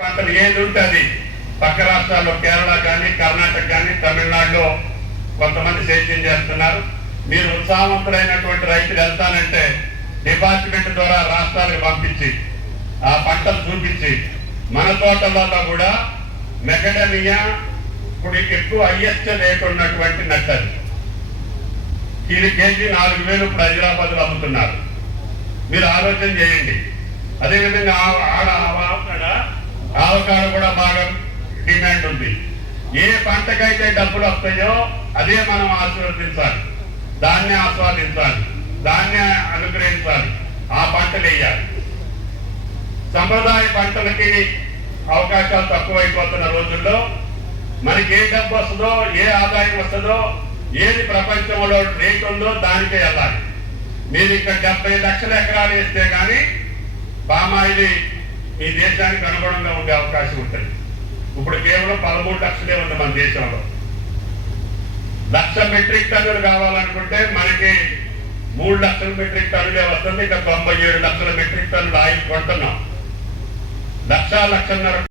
పంటలు ఏది ఉంటే అది. పక్క రాష్ట్రాల్లో కేరళ కానీ కర్ణాటక కానీ తమిళనాడులో కొంతమంది సేద్యం చేస్తున్నారు. మీరు ఉత్సాహవంతులైనటువంటి రైతులు వెళ్తానంటే డిపార్ట్మెంట్ ద్వారా రాష్ట్రాలకు పంపించి ఆ పంటలు చూపించి మన తోటలలో కూడా మెగడమియా ఇప్పుడు ఎక్కువ హైయెస్ట్ రేట్ ఉన్నటువంటి నట్టది ఇది కేజీ నాలుగు వేలు ఇప్పుడు హైదరాబాద్లో అమ్ముతున్నారు. మీరు ఆలోచన చేయండి. అదేవిధంగా ఆడ ఆవకాడ కూడా బాగా డిమాండ్ ఉంది. ఏ పంటకైతే డబ్బులు వస్తాయో అదే మనం ఆశీర్వదించాలి. దాన్ని ఆస్వాదించాలి. దాన్ని అనుగ్రహించాలి. ఆ పంటలు వేయాలి. సంప్రదాయ పంటలకి అవకాశాలు తక్కువైపోతున్న రోజుల్లో మనకి ఏ డబ్బు వస్తుందో ఏ ఆదాయం వస్తుందో ఏది ప్రపంచంలో రేట్ ఉందో దానికే వెళ్ళాలి. మీరు ఇక్కడ డెబ్బై లక్షల ఎకరాలు వేస్తే కానీ పామాయిల్ ఈ దేశానికి అనుగుణంగా ఉండే అవకాశం ఉంటుంది. ఇప్పుడు కేవలం పదమూడు లక్షలే ఉంది మన దేశంలో. లక్ష మెట్రిక్ టన్నులు కావాలనుకుంటే మనకి మూడు లక్షల మెట్రిక్ టన్నులే వస్తుంది. ఇక తొంభై ఏడు లక్షల మెట్రిక్ టన్నులు ఆయిల్ కొంటున్నాం. లక్ష లక్షన్నర